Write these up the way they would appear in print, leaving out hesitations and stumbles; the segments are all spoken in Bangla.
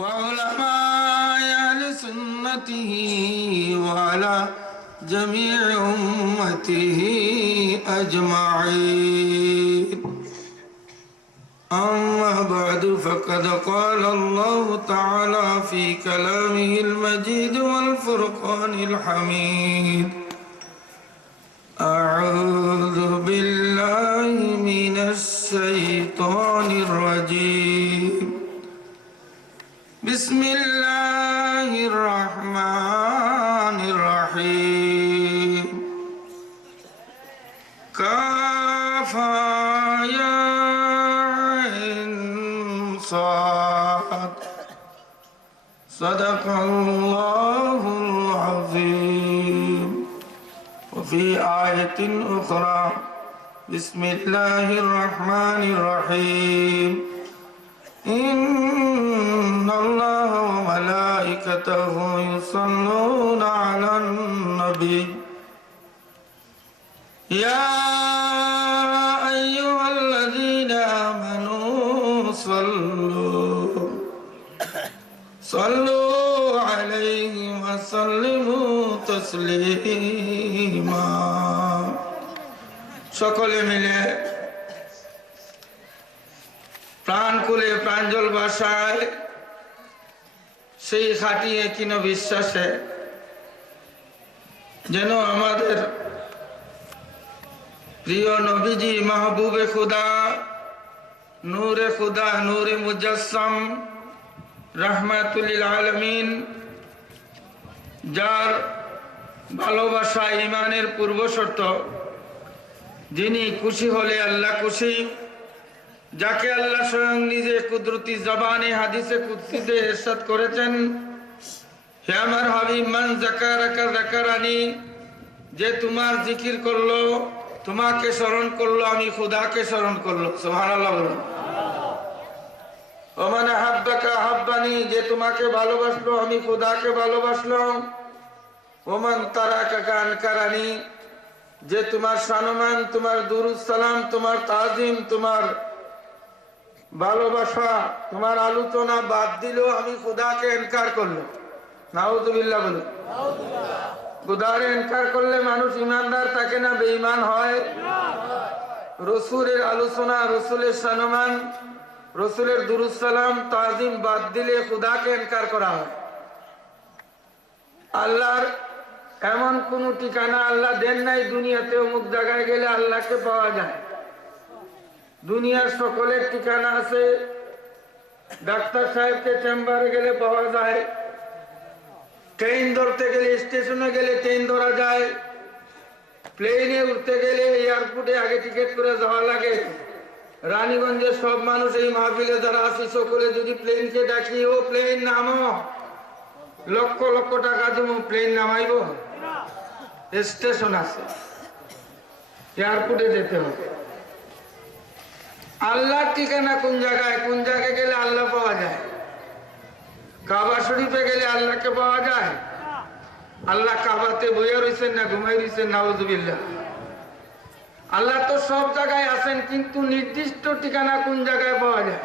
وعلماء أهل سنته وعلى جميع أمته أجمعين. أما بعد فقد قال الله تعالى في كلامه المجيد والفرقان الحميد: أعوذ بالله من الشيطان الرجيم. بسم الله الرحمن الرحيم. كافها يا عين صاد. صدق الله العظيم. وفي آية أخرى: بسم الله الرحمن الرحيم. إن الله وملائكته يصلون على النبي يا أيها الذين آمنوا صلوا عليه وسلموا تسليما. সকলে মিলে প্রাণ খুলে প্রাঞ্জল ভাষায় সেই খাঁটি একীন বিশ্বাসে যেন আমাদের প্রিয় নবীজি মাহবুবে খুদা, নূরে খুদা, নূরে মুজাসসাম, রাহমাতুল লিল আলামিন, যার ভালোবাসা ঈমানের পূর্বশর্ত, যিনি খুশি হলে আল্লাহ খুশি, যাকে আল্লাহ স্বয়ং নিজে কুদরতি জবানে হাদিসে কুদসিতে ইরশাদ করেছেন: হে আমার হাবিব, মান যাকারাকা যাকারানি, যে তোমার জিকির করলো, তোমাকে স্মরণ করলো, আমি খুদাকে স্মরণ করলো। সুবহানাল্লাহ বলুন। ওমান আহাব্বাকা আহাব্বানি, যে তোমাকে ভালোবাসলো, আমি খুদাকে ভালোবাসলাম। ওমান তারাকাকা আনকারানি, যে তোমার সম্মান, তোমার দুরূদ সালাম, তোমার তাজিম, তোমার ভালোবাসা, তোমার আলোচনা বাদ দিল, আমি খুদাকে ইনকার করলো। নাউযুবিল্লাহ বলুন। খুদার ইনকার করলে মানুষ ইমানদার থাকে না, বেঈমান হয়। রাসূলের আলোচনা, রাসূলের সম্মান, রাসূলের দুরূদ সালাম, তাজিম বাদ দিলে খুদাকে ইনকার করা হয়। আল্লাহর এমন কোন ঠিকানা আল্লাহ দেন নাই দুনিয়াতে অমুক জায়গায় গেলে আল্লাহকে পাওয়া যায়। দুনিয়ার সকলের ঠিকানা আছে। ডাক্তার সাহেবকে চেম্বারে গেলে পাওয়া যায়, ট্রেন ধরতে গেলে, স্টেশনে গেলে ট্রেন ধরা যায়, প্লেনে উঠতে গেলে এয়ারপোর্টে আগে টিকিট করে যাওয়া লাগে। রানীগঞ্জের সব মানুষ, এই মাহফিলে যারা আছি সকলে যদি প্লেনকে ডাকি, ও প্লেন নামো, লক্ষ লক্ষ টাকা দেবো, প্লেন নামাইব? স্টেশন আছে, এয়ারপোর্টে যেতে হবে। আল্লাহর ঠিকানা কোন জায়গায়? কোন জায়গায় গেলে আল্লাহ পাওয়া যায়? কাবা শরীফে গেলে আল্লাহকে পাওয়া যায়? আল্লাহ কাবাতে বইয়া রয়েছেন না ঘুমাই রয়েছেন? নাউযুবিল্লাহ। আল্লাহ তো সব জায়গায় আছেন, কিন্তু নির্দিষ্ট ঠিকানা কোন জায়গায় পাওয়া যায়?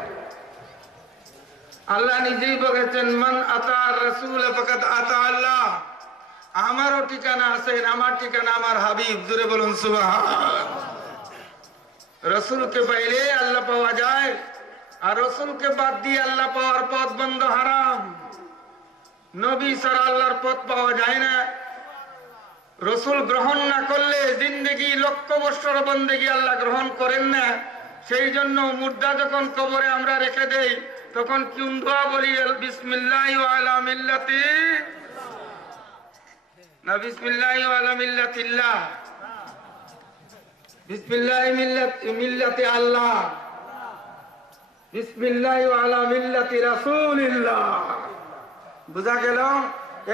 আল্লাহ নিজেই বলেছেন, মান আতার রাসূল ফাকাদ আতা আল্লাহ। আমারও ঠিকানা আছে, আমার ঠিকানা আমার হাবিব। জোরে বলুন সুবহানাল্লাহ। রাসূলকে পাইলে আল্লাহ পাওয়া যায়, আর রাসূলকে বাদ দিয়ে আল্লাহ পাওয়ার পথ বন্ধ, হারাম। নবী ছাড়া আল্লাহর পথ পাওয়া যায় না। রাসূল গ্রহণ না করলে জিন্দেগি লক্ষ বছর বন্দেগি আল্লাহ গ্রহণ করেন না। সেই জন্য মুর্দা যখন কবরে আমরা রেখে দেই, তখন কোন দোয়া বলি? বিসমিল্লাহি ওয়া আলা মিল্লাতি, না বিসমিল্লাহি ওয়া আলা মিল্লাতিল্লাহ, বিসমিল্লাহি মিল্লাতি আল্লাহ, বিসমিল্লাহি ওয়া আলা মিল্লাতি রাসূলিল্লাহ। বুঝা গেল?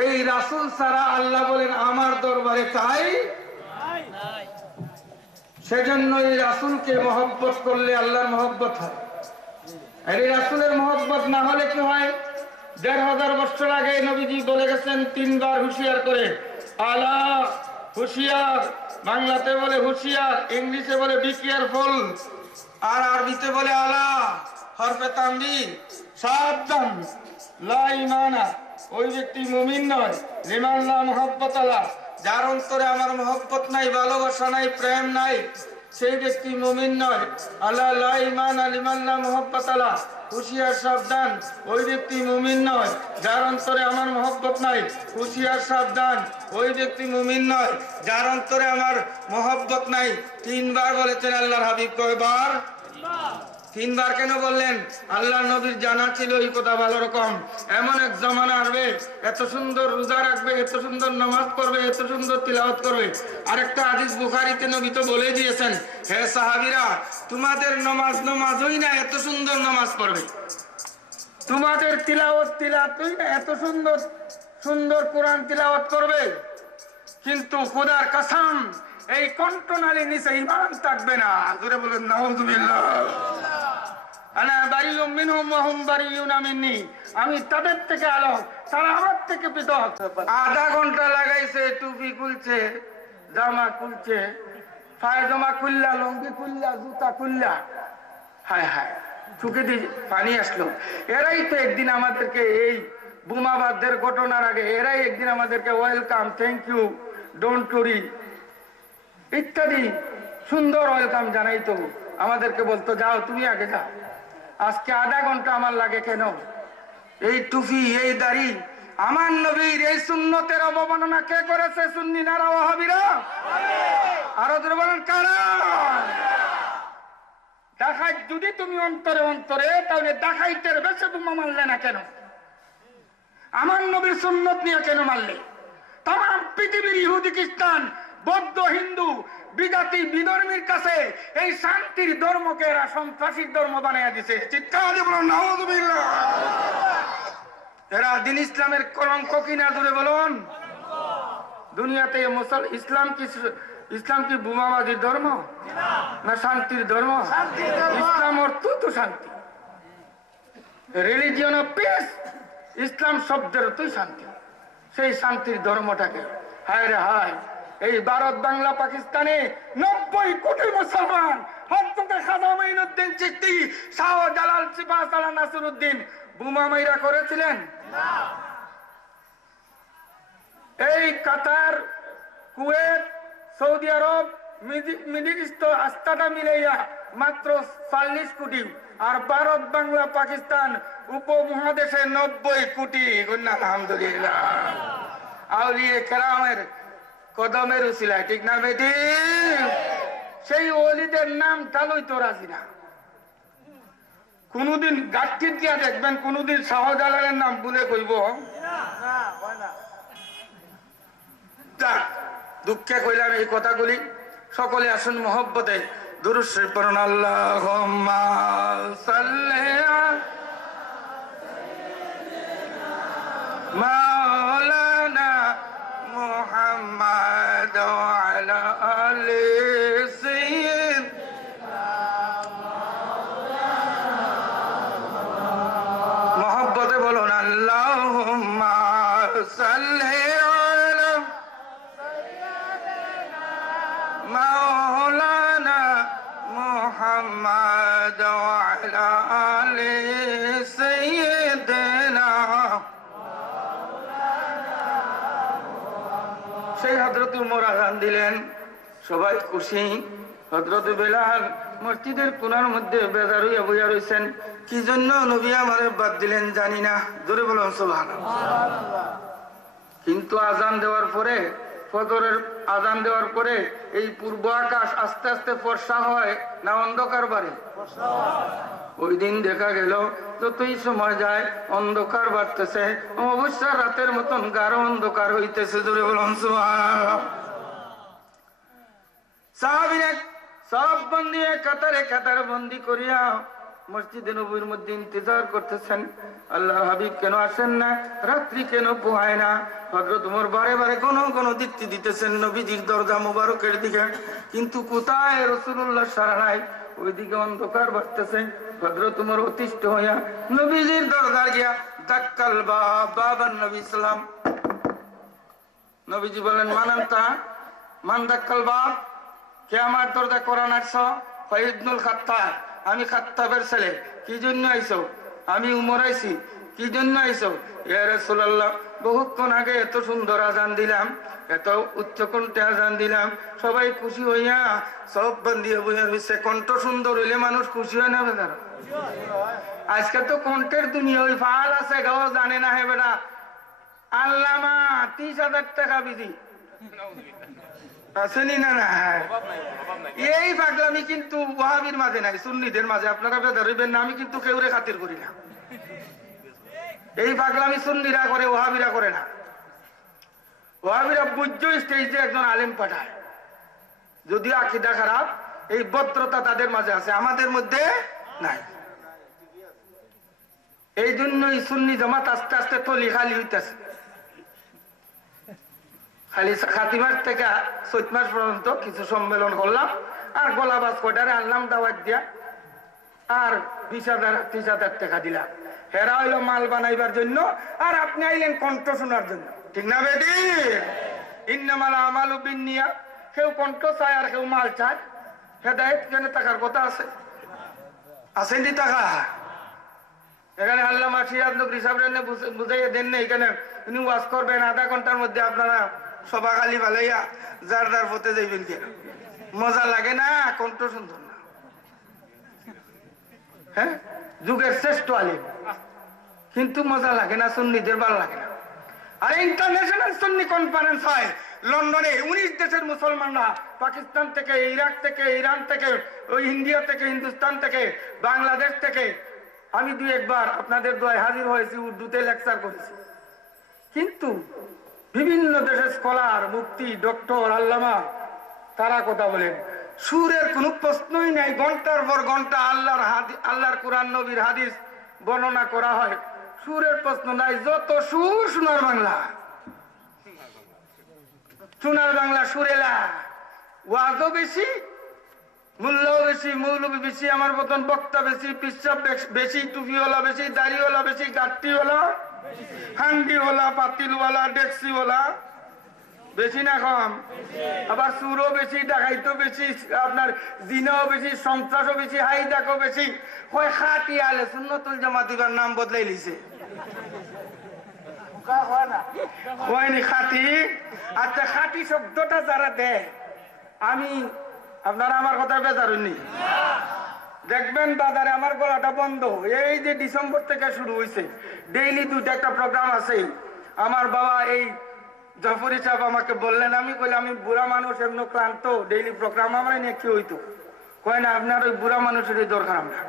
এই রাসূল ছাড়া আল্লাহ বলেন আমার দরবারে চাই। সেজন্য এই রাসূলকে মহব্বত করলে আল্লাহর মহব্বত হয়। আর এই রাসূলের মহব্বত না হলে কি হয়? ১৫০০ বছর আগে নবীজি বলে গেছেন, ৩ বার হুঁশিয়ার করে, আলা হুঁশিয়ার। বাংলাতে বলে হুঁশিয়ার, ইংলিশে বলে বি কেয়ারফুল, আর আরবিতে বলে আলা হরফে তানবীর, সাবধান, লা ঈমানা, ওই ব্যক্তি মুমিন নয়। লিমান লা মুহাব্বত আলা, যার অন্তরে আমার মহব্বত নাই, ভালোবাসা নাই, প্রেম নাই, সেই ব্যক্তি মুমিন নয়। আলা লা ঈমানা লিমান লা মুহাব্বত আলা, হুঁশিয়ার সাবধান, ওই ব্যক্তি মুমিন নয়, যার অন্তরে আমার মহব্বত নাই। হুঁশিয়ার সাবধান, ওই ব্যক্তি মুমিন নয়, যার অন্তরে আমার মহব্বত নাই। তিনবার বলেছেন আল্লাহর হাবিব। কয়বার? তিনবার কেন বললেন? আল্লাহ নবীর জানা ছিল এই কথা ভালো রকম, এমন এক জমানা আসবে, এত সুন্দর রোজা রাখবে, এত সুন্দর নামাজ পড়বে, এত সুন্দর তিলাওয়াত করবে। আরেকটা হাদিস বুখারীতে নবী তো বলে দিয়েছেন, হে সাহাবীরা, তোমাদের নমাজই না এত সুন্দর নামাজ পড়বে, তোমাদের তিলাওয়াতই না এত সুন্দর সুন্দর কোরআন তিলাওয়াত করবে, কিন্তু খোদার কসম এই কণ্ঠনালীর নিচে ঈমান থাকবে না। জোরে বলেন নাউযুবিল্লাহ। আনা বারিউম মিনহুম ওয়া হুম বারিউনা মিন্নি, আমি তাদের থেকে আলাদা, তারা আমার থেকে পৃথক। আধা ঘন্টা লাগাইছে, টুপি খুলছে, জামা খুলছে, পায়জামা খুললা, লঙ্গি খুললা, জুতা খুললা, হায় হায় চোখে দিয়ে পানি আসলো। এরাই তো একদিন আমাদেরকে এই বোমাবাদের ঘটনার আগে এরাই একদিন আমাদেরকে welcome, thank you, don't worry ইত্যাদি সুন্দর ওয়েলকাম জানাইতো, আমাদেরকে বলতো যাও তুমি আগে যাও। আজকে আধা ঘন্টা আমার লাগে কেন? এই টুপি, এই দাড়ি, আমার নবীর এই সুন্নতের অবমাননা কে করেছে? সুন্নি নারা ওয়াহাবিরা? আরো জোরে বলেন কারা? ডাকাইত যদি তুমি অন্তরে অন্তরে, তাহলে ডাকাইতের বেশে বোমা মারলে না কেন? আমার নবীর সুন্নত নিয়ে কেন মারলে? তাম পৃথিবীর ইহুদি, খ্রিস্টান, বৌদ্ধ, হিন্দু, বিজাতি, বিধর্মীর কাছে এই শান্তির ধর্মকে এরা সন্ত্রাসীর ধর্ম বানিয়ে দিছে। চিৎকার দিয়ে বলুন নাউযুবিল্লাহ। এরা দিন ইসলামের কলঙ্ক কিনা? জোরে বলুন। দুনিয়াতে ইসলাম কি বোমাবাজির ধর্ম না শান্তির ধর্ম? ইসলাম অর্থ তো শান্তি, রিলিজিয়ন অফ পিস, ইসলাম শব্দের অর্থই শান্তি। সেই শান্তির ধর্মটাকে হায় রে হায়, এই ভারত, বাংলা, পাকিস্তানে 90 কোটি মুসলমান, হযরত খাজা মাইনুদ্দিন চিশতি, শাহজালাল, সিপাহসালার নাসিরউদ্দিন বোমা মাইরা করেছিলেন না। এই কাতার, কুয়েত, সৌদি আরব, মিডল ইস্ট আস্তাটা মিলাইয়া মাত্র 40 কোটি, আর ভারত, বাংলা, পাকিস্তান উপমহাদেশে 90 কোটি। আলহামদুলিল্লাহ। আউলিয়ে কেরামের কদমের উসিলায়, ঠিক না বেটি? সেই ওলিদের নাম তালই তো রাজি না। কোনদিন গাঠি দিয়া দেখবেন, কোনদিন শাহজালালের নাম ভুলে কইব? দুঃখে কইলাম এই কথাগুলি। সকলে আসুন মহব্বতে দুরূদ শরীফ পড়ুন। আল্লাহুম্মা সাল্লি মাওলানা মুহাম্মাদ ওয়া আলা আলি সাইয়্যিদিনা মহব্বতে বলুন আল্লাহুম্মা সাল্লি আলা মাওলানা মুহাম্মাদ ওয়া আলা আলি সাইয়্যিদিনা। সেই হযরত উমর আযান দিলেন, সবাই খুশি। হযরত বেলাল মসজিদের কোণার মধ্যে বেজার হইয়া বইয়া রইছেন, কি জন্য নবী আমারে বাদ দিলেন জানি না। জোরে বলুন সুবহানাল্লাহ। কিন্তু আজান দেওয়ার পরে, ফজরের আজান দেওয়ার পরে এই পূর্ব আকাশ আস্তে আস্তে ফর্সা হয় না অন্ধকার বাড়ে? ওই দিন দেখা গেল যতই সময় যায় অন্ধকার বাড়তেছে, অবশ্য রাতের মতন গাঢ় অন্ধকার হইতেছে। জোরে বলুন সুবহানাল্লাহ। সাহাবীরা সব বন্দী কাতার বন্দী করিয়া মসজিদে নববীর মধ্যে ইন্তজার করতেছেন, আল্লাহর হাবিব কেন আসেন না, রাত্রি কেন পোহায় না। হযরত ওমর বারে বারে কোন দৃষ্টি দিতেছেন নবীজির দরজা মোবারকের দিকে, কিন্তু কোথায় রাসূলুল্লাহ সারা নাই। ওইদিকে অন্ধকার বাড়তেছে। হযরত ওমর অতিষ্ঠ হইয়া নবীজির দরজা গিয়া দাক্কাল বাবার নবী সালাম। নবীজি বলেন, মানান্তা মান দাক্কাল বাব, কে আমার দরজা কোরআন আসছ? ইবনুল খাত্তাব। আমি খাত্তাবের ছেলে। কি জন্য আইছো? আমি উমর আইছি। কি জন্য আইছো? ইয়া রাসূলুল্লাহ, বহুক্ষণ আগে এত সুন্দর আজান দিলাম, এত উচ্চকণ্ঠে আজান দিলাম, সবাই খুশি হইয়া সব বান্ধিয়ে বইয়া রয়েছে। কণ্ঠ সুন্দর হইলে মানুষ খুশি হয় না বেচারা? আজকে তো কণ্ঠের দুনিয়া, ওই ফাল আছে গাও জানে না হে বেটা। আল্লামা 30,000 টাকা বিধি আসেনি না? না, এই পাগলামি কিন্তু ওয়াহাবির মাঝে নাই, সুন্নিদের মাঝে। আপনারা বেজার হইবেন না, আমি কিন্তু কেউরে খাতির করি না। এই পাগলামি সুন্নিরা করে, ওয়াহাবিরা করে না। ওয়াহাবিরা বুঝ্য স্টেজে একজন আলেম পাঠায়, যদিও আকীদা খারাপ, এই ভদ্রতা তাদের মাঝে আছে, আমাদের মধ্যে নাই। এই জন্যই সুন্নি জামাত আস্তে আস্তে তলি খালি হইতেছে। খালি খাতিমাস থেকে চৈত মাস পর্যন্ত কিছু সম্মেলন করলাম, আর গোলাবাজ কটারে আনলাম দাওয়াত দিয়া, আর 20,000 30,000 টাকা দিলাম। হেরা হইলো মাল বানাইবার জন্য, আর আপনি আইলেন কণ্ঠ শোনার জন্য। ঠিক না বেদি? ইন্নামাল আমালু বিন্নিয়াত। কেউ কণ্ঠ চায় আর কেউ মাল চায়। হেদায়েত কেন টাকার কথা আছে? আসেনি টাকা? এখানে আল্লামা সিরাজ নকরি সাহেব বুঝাইয়া দেন না, এখানে উনি ওয়াজ করবেন, আধা ঘন্টার মধ্যে আপনারা সবা খালি ভালাইয়া যার যার পথে যাইবেন। কেন মজা লাগে না? কণ্ঠ সুন্দর না? হ্যাঁ, যুগের শ্রেষ্ঠ আলিম, কিন্তু মজা লাগে না, সুন্নিদের ভালো লাগে না। আর ইন্টারন্যাশনাল সুন্নি কনফারেন্স হয় লন্ডনে, 19 দেশের মুসলমানরা, পাকিস্তান থেকে, ইরাক থেকে, ইরান থেকে, ওই ইন্ডিয়া থেকে, হিন্দুস্তান থেকে, বাংলাদেশ থেকে। আমি 2 একবার আপনাদের দোয়ায় হাজির হয়েছি, উর্দুতে লেকচার করেছি। কিন্তু বিভিন্ন দেশের স্কলার, মুফতি, ডক্টর, আল্লামা, তারা কথা বলেন, সুরের কোনো প্রশ্নই নাই। ঘন্টার পর ঘন্টা আল্লাহর কোরআন, নবীর হাদিস বর্ণনা করা হয়, সুরের প্রশ্ন নাই। যত সুর সোনার বাংলা, সোনার বাংলা সুরেলা। ওয়াজও বেশি, মূল্যও বেশি, মৌলবী বেশি, আমার মতন বক্তা বেশি, পিসাব বেশি, টুপিওয়ালা বেশি, দাড়িওয়ালা বেশি, গাট্টিওয়ালা, হান্ডিওয়ালা, পাতিলওয়ালা, ডেক্সিওয়ালা বেশি না কম? আবার সুরও বেশি, ডাকাইতো বেশি, আপনার জিনাও বেশি, সন্ত্রাসও বেশি, হাইদাকও বেশি। হয় খাটি আলে সুন্নতুল জামাতিবার নাম বদলাই লিছে। হয়নি খাটি? আচ্ছা, খাটি শব্দটা যারা দেয়, আমি আপনারা আমার কথা বেজারুননি, দেখবেন বাজারে আমার গলাটা বন্ধ। এই যে ডিসেম্বর থেকে শুরু হয়েছে, ডেইলি 2টা একটা প্রোগ্রাম আছে। আমার বাবা এই জাফরি সাহেব আমাকে বললেন, আমি কইলাম আমি বুড়া মানুষ, এমন ক্লান্ত, ডেইলি প্রোগ্রাম আমার নিয়ে কি হইতো? কয় না, আপনার ওই বুড়া মানুষেরই দরকার আমরা।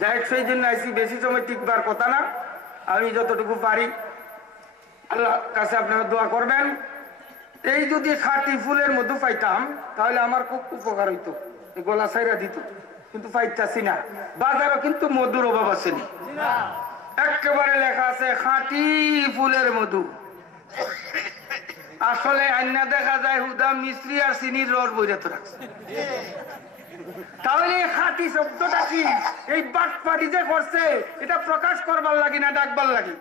যাই হোক, সেই জন্য আইসি, বেশি সময় টিকবার কথা না। আমি যতটুকু পারি আল্লাহ কাছে আপনারা দোয়া করবেন। এই যদি খাঁটি ফুলের মধু পাইতাম তাহলে আমার খুব উপকার হইতো, গলা ছাইরা দিত, কিন্তু পাইতাছি না। বাজারও কিন্তু মধুর অভাব আছে, একেবারে লেখা আছে খাঁটি ফুলের মধু। আসলে আইনা দেখা যায় হুদা মিশ্রি আর চিনির রস বইরাত রাখছে। তাহলে খাঁটি শব্দটা কি? এই বাটপাটি যে করছে, এটা প্রকাশ করবার লাগি না ডাকবার লাগি?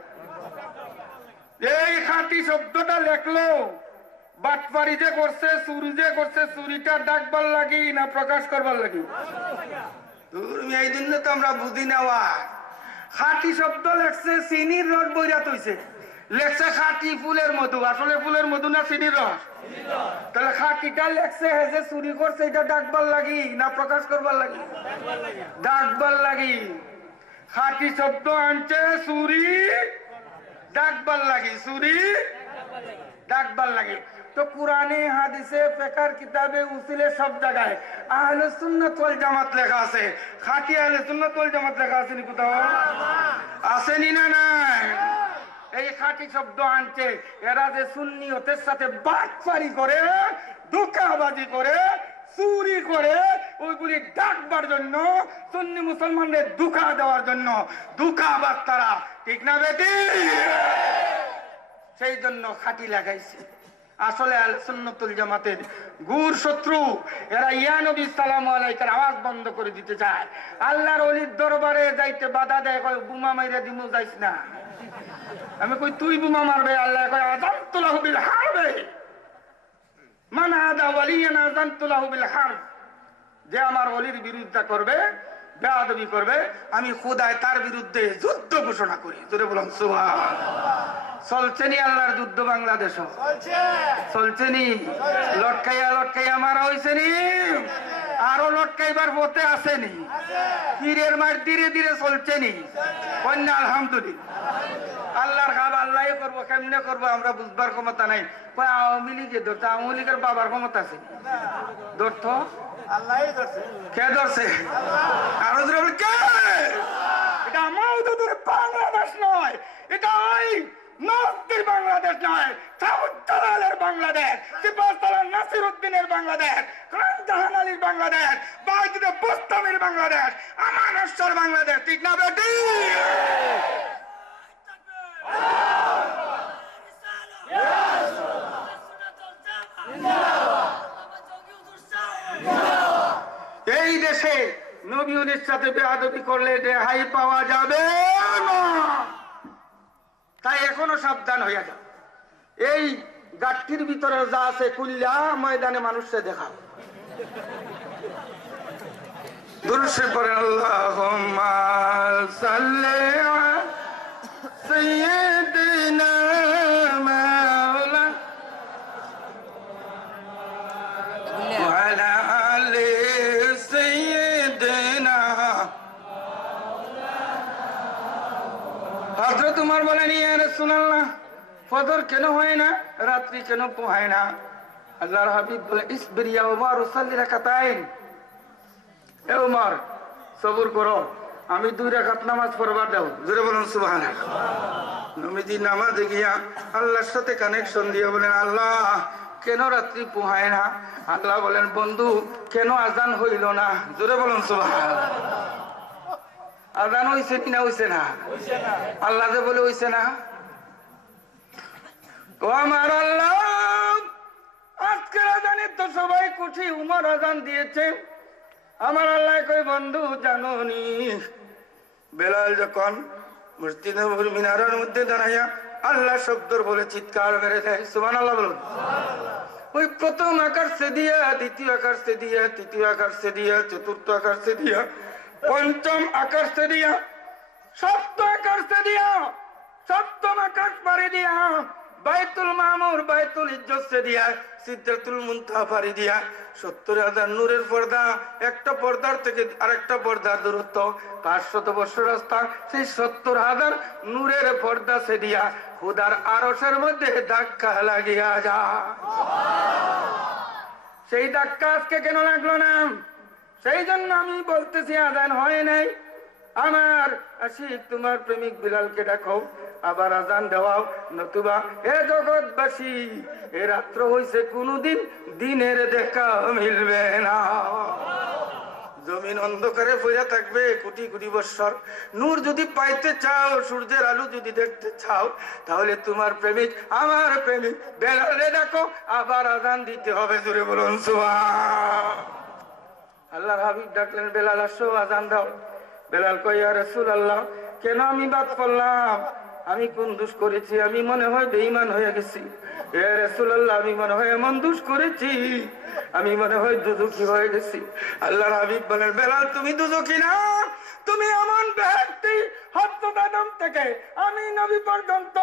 এই খাঁটি শব্দটা লেখলো, বাটপারি যে করছে, চুরি যে করছে, চুরিটা ডাকবার লাগি না প্রকাশ করবার লাগি? এই জন্য তো আমরা বুঝি নেওয়া। খাঁটি শব্দ লেখছে, চিনির রস বইরাত হইছে, লেখছে খাঁটি ফুলের মধু। আসলে ফুলের মধু না চিনির রস? তাহলে খাঁটিটা লেখছে, হে যে চুরি করছে, এটা ডাকবার লাগি না প্রকাশ করবার লাগি? ডাকবার লাগি। খাঁটি শব্দ আনছে চুরি ডাকবার লাগি, চুরি ডাকবার লাগি। তো কোরআনে, হাদিসে, ফিকহের কিতাবে, উসুলে, সব জায়গায় আহলে সুন্নাত ওয়াল জামাত লেখা আছে। খাঁটি আহলে সুন্নাত ওয়াল জামাত লেখা আছে নি কোথাও? আসেনি না? নাই। এই খাঁটি শব্দ আনছে, এরা যে সুন্নিয়তের সাথে বাটপারি করে, ধোঁকাবাজি করে, চুরি করে, ওইগুলি ডাকবার জন্য, সুন্নি মুসলমানদের ধোঁকা দেওয়ার জন্য ধোঁকাবাজ তারা। ঠিক না বেটি? সেই জন্য খাঁটি লাগাইছে। আসলে আহলে সুন্নাতুল জামাতের গুর শত্রু এরা। ইয়া নবী সালামু আলাইকার আওয়াজ বন্ধ করে দিতে চায়, আল্লাহর ওলির দরবারে যাইতে বাধা দেয়, কয় বোমা মাইরা দিমু, যাইস না। আমি কই তুই বোমা মারবে? আল্লাহ কয় আযানতু লাহু বিল হারব, মান আদা ওয়ালিয়ান আযানতু লাহু বিল হারব। যে আমার অলির বিরোধিতা করবে, বেয়াদবি করবে, আমি খোদায় তার বিরুদ্ধে যুদ্ধ ঘোষণা করি। জোরে বলুন সুবহানাল্লাহ। চলছে নি আল্লাহর যুদ্ধ? বাংলাদেশ চলছে নি? লটকাইয়া লটকাইয়া মারা হয়েছে নি? আরো লটকাইবার পথে আসেনি? তীরের মার ধীরে ধীরে চলছে নি? কন্যা আলহামদুলিল্লাহ। আল্লাহর কাজ আল্লাহ করবো, কেমনে করবো আমরা বুঝবার ক্ষমতা নাই। আওয়ামী লীগের ধরতে, আওয়ামী লীগের বাবার ক্ষমতা আছে? ধরত কে ধরছে? আরো কে? এটা আমাদের বাংলাদেশ নয়, এটা ওই নর্থের বাংলাদেশ নয়, সাউথের বাংলাদেশ, সিপাহসালার নাসির উদ্দিনের বাংলাদেশ, খান জাহান আলীর বাংলাদেশ, বায়তুল বোস্তামির বাংলাদেশ, আমানশ্বর বাংলাদেশ। ঠিক না বেটি? এই দেশে নবীনের সাথে বেয়াদবি করলে রেহাই পাওয়া যাবে না। তাই এখনো সাবধান হইয়া যাও। এই গাঠটির ভিতরে যা আছে কুল্লা ময়দানে মানুষকে দেখাও। দুরূদ শরীফ পড়েন, আল্লাহুম্মা সাল্লি আলা সাইয়্যিদিনা মাওলানা ওয়া আলা আলি সাইয়্যিদিনা। হযরত উমর বলেন, ইয়া রাসূলুল্লাহ, ফজর কেন হয় না, রাত্রি কেন পোহায় না? আল্লাহর হাবিব বলে, ইসবির ইয়া উমর সাল্লি রাকাতাইন। এ উমর, সবুর করো, আমি 2 রাকাত নামাজ পড়বার দাও। জোরে বলুন সুবহানাল্লাহ। নবীজি নামাজে গিয়া আল্লাহর সাথে কানেকশন দিয়ে বলেন, আল্লাহ কেন রাত্রি পোহায় না? আল্লাহ বলেন, বন্ধু কেন আজান হইল না? জোরে বলুন সুবহানাল্লাহ। আজান হইছে কিনা? হইছে না? আল্লাহ যে বলে হইছে না। ও আমার আল্লাহ, আজকের আজানে তো সবাই খুশি, উমর আজান দিয়েছে। আমার আল্লাহ কই, বন্ধু জানো নি, বেলাল যখন মসজিদ নববীর মিনারের মধ্যে দাঁড়াইয়া আল্লাহ শব্দর বলে চিৎকার মেরে দেয়, সুবহানাল্লাহ বলুন। ওই প্রথম আকার সে দিয়া, দ্বিতীয় আকার সে দিয়া, তৃতীয় আকার সে দিয়া, চতুর্থ আকার সে দিয়া, পঞ্চম আকার সে দিয়া, সপ্তম আকার সে দিয়া, সপ্তম আকাশ পাড়ি দিয়া, বাইতুল মামুর, বাইতুল ইজ্জত সে দিয়া, সিদরাতুল মুনতাহা পাড়ি দিয়া, 70,000 নূরের পর্দা, একটা পর্দার থেকে আরেকটা পর্দার দূরত্ব 500 বছর রাস্তা, সেই 70,000 নূরের পর্দা সে দিয়া খুদার আরশের মধ্যে ধাক্কা লাগিয়া যা। সেই ধাক্কা আজকে কেন লাগলো না? সেই জন্য আমি বলতেছি, আজান হয় নাই। আমার আশিক তোমার প্রেমিক বিলালকে ডাকো, আবার আজান দেওয়াও, নতুবা এ জগৎবাসী, এ রাত্র হইছে কোনদিন দিনের দেখা মিলবে না। জমিন অন্ধকারে পড়ে থাকবে কোটি কোটি বৎসর। নূর যদি পাইতে চাও, সূর্যের আলো যদি দেখতে চাও, তাহলে তোমার প্রেমিক, আমার প্রেমিক বেলালে ডাকো, আবার আজান দিতে হবে। জোরে বলুন সুবহান। আল্লাহর হাবিব ডাকলেন, বেলাল আসো, আজান দাও। বেলাল কই, ইয়া রাসূলুল্লাহ, কেন আমি বাদ পড়লাম? আমি কোন দোষ করেছি? আমি মনে হয় বেঈমান হয়ে গেছি। ইয়া রাসূলুল্লাহ, আমি মনে হয় এমন দোষ করেছি, আমি মনে হয় দুজখী হয়ে গেছি। আল্লাহর হাবিব বলেন, বেলাল তুমি দুজখী না, তুমি এমন ব্যক্তি, হযরত আদম থেকে আমি নবী পর্যন্ত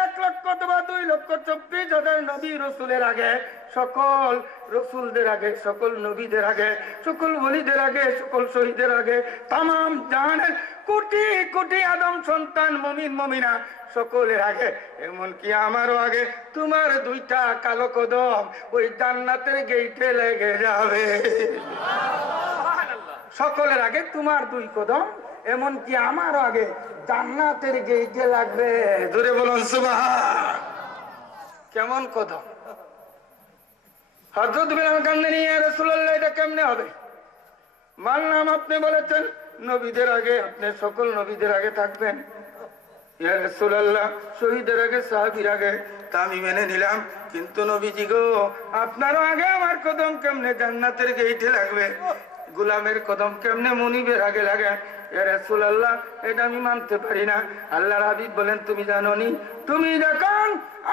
1 লক্ষ অথবা 2 লক্ষ 24,000 নবী রাসূলের আগে, সকল রসুলদের আগে, সকল নবীদের আগে, সকল ওলিদের আগে, সকল শহীদের আগে, তামাম জাহানের কোটি কোটি আদম সন্তান, মুমিন মুমিনা সকলের আগে, এমনকি আমারও আগে তোমার 2টা কালো কদম ওই জান্নাতের গেইটে লেগে যাবে। সকলের আগে তোমার 2 কদম, এমনকি আমারও আগে জান্নাতের গেইটে লাগবে। জোরে বলুন সুবহান। কেমন কদম? হযরত বিলাল কান্দেন, ইয়া রাসূলুল্লাহ, এটা কেমনে হবে? মানলাম আপনি বলেছেন নবীদের আগে, আপনি সকল নবীদের আগে থাকবেন, ইয়া রাসূলুল্লাহ, শহীদের আগে, সাহাবীর আগে, তা আমি মেনে নিলাম। কিন্তু নবীজি গো, আপনারও আগে আমার কদম কেমনে জান্নাতের গেইটে লাগবে? গোলামের কদম কেমনে মুনিবের আগে লাগে? ইয়া রাসূলুল্লাহ, এটা আমি মানতে পারি না। আল্লাহর হাবিব বলেন, তুমি জানো নি, তুমি যখন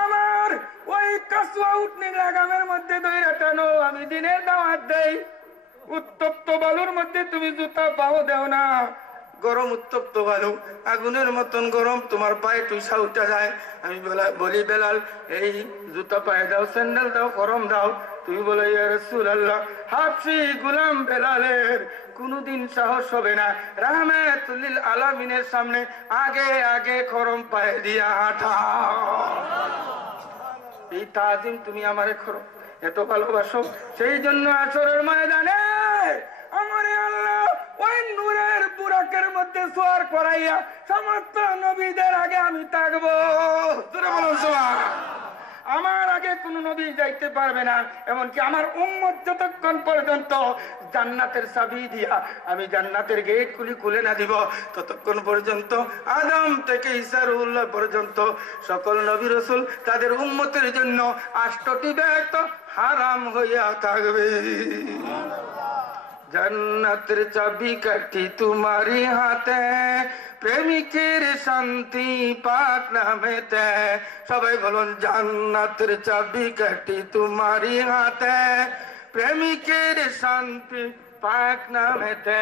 আমার ওই কাসওয়া উটনি লাগামের মধ্যে ধইরা টানো, আমি দিনের দাওয়াত দেই, উত্তপ্ত বালুর মধ্যে তুমি জুতা পাও দেও না, গরম উত্তপ্ত বালু আগুনের মতন গরম, তোমার পায়ে টুইসা উঠা যায়। আমি বলি বেলাল, এই জুতা পায়ে দাও, স্যান্ডেল দাও, গরম দাও। তুই বলে ইয়া রাসূলুল্লাহ, হাফসি গোলাম বেলালের কোনদিন সাহস হবে না রাহমাতুল লিল আলামিনের সামনে আগে আগে গরম পায়ে দিয়া হাঁটা। এই তাজিম তুমি আমারে করো, এত ভালোবাসো, সেই জন্য আসরের ময়দানে আমার আল্লাহ ওই নূরের বুরাকের মধ্যে সোয়ার করাইয়া সমস্ত নবীদের আগে আমি থাকবো। তোরা বলো সুবহান। আমার আগে কোন নবী যাইতে পারবে না, এমনকি আমার উম্মত যতক্ষণ পর্যন্ত জান্নাতের চাবি দিয়া আমি জান্নাতের গেট খুলে না দিব, ততক্ষণ পর্যন্ত আদম থেকে ঈসা রুহুল্লাহ পর্যন্ত সকল নবী রাসূল তাদের উম্মতের জন্য 8টি ব্যক্ত হারাম হইয়া থাকবে। জান্নাতের চাবি কাঠি তোমারি হাতে, প্রেমিকের শান্তি পাক নামেতে। সবাই বলুন, জান্নাতের চাবি কাঠি তোমারি হাতে, প্রেমিকের শান্তি পাক নামেতে।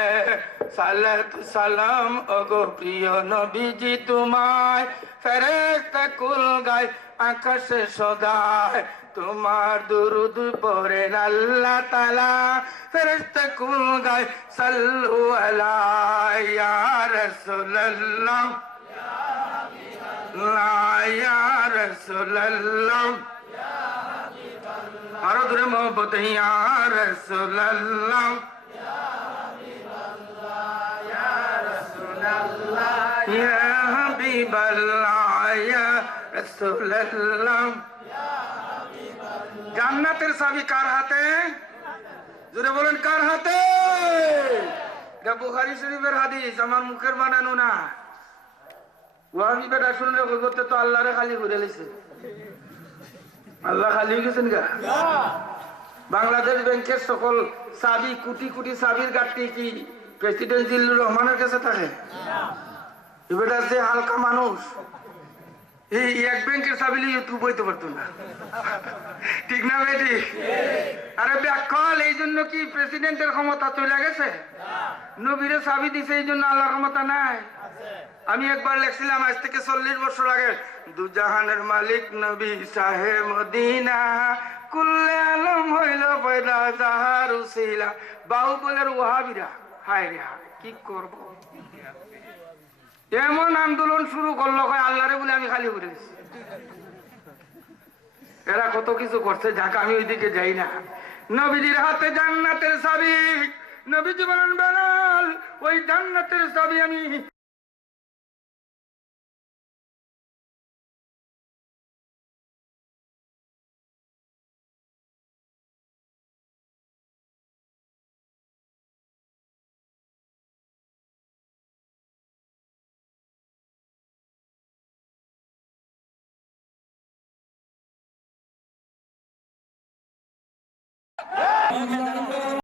সালাত সালাম ওগো প্রিয় নবীজি তোমায়, ফেরেশতা কুল গায় আকাশে সদায়। তোমার দুরুদ পড়েন আল্লাহ তাআলা, ফেরেশতা কুল গায় সাল্লু আলা ইয়া রাসূলুল্লাহ ইয়া হাবিবাল্লাহ ইয়া রাসূলুল্লাহ ইয়া হাবিবাল্লাহ। আরো জোরে মোহব্বত, ইয়া রাসূলুল্লাহ ইয়া হাবিবাল্লাহ ইয়া রাসূলুল্লাহ ইয়া হাবিবাল্লাহ ইয়া রাসূলুল্লাহ। জান্নাতের চাবি কার হাতে? জোরে বলেন, কার হাতে? এটা বুখারী শরীফের হাদিস, আমার মুখের বানানো না। ওয়াহাবি বেটা শুনলে করতে তো আল্লাহরে খালি ঘুরে লিছে। আল্লাহ খালি গেছেন গা? বাংলাদেশ ব্যাংকের সকল চাবি, কোটি কোটি চাবির গাঠটি কি প্রেসিডেন্ট জিল্লুর রহমানের কাছে থাকে? এবারে যে হালকা মানুষ, এই এক ব্যাংকের চাবিলি ইউটিউব বইতে পারতো না, ঠিক না বেটি? আরে ব্যাকল, এই জন্য কি প্রেসিডেন্টের ক্ষমতা চলে গেছে? নবীরে চাবি দিছে, এই জন্য আল্লাহর ক্ষমতা নাই? আমি একবার লেখছিলাম আজ থেকে 40 বছর আগে, দুজাহানের মালিক নবী সাহেব মদিনা, কুল্লে আলম হইল পয়দা জাহার উসিলা। বাহুবলের ওয়াহাবিরা হায় রে হায়, কি করব? এমন আন্দোলন শুরু করলো, আল্লাহরে বলে আমি খালি ঘুরে গেছি। এরা কত কিছু করছে, যাক আমি ওইদিকে যাই না। নবীজির হাতে জান্নাতের চাবি, নবীজি বলেন বেলাল, ওই জান্নাতের চাবি আমি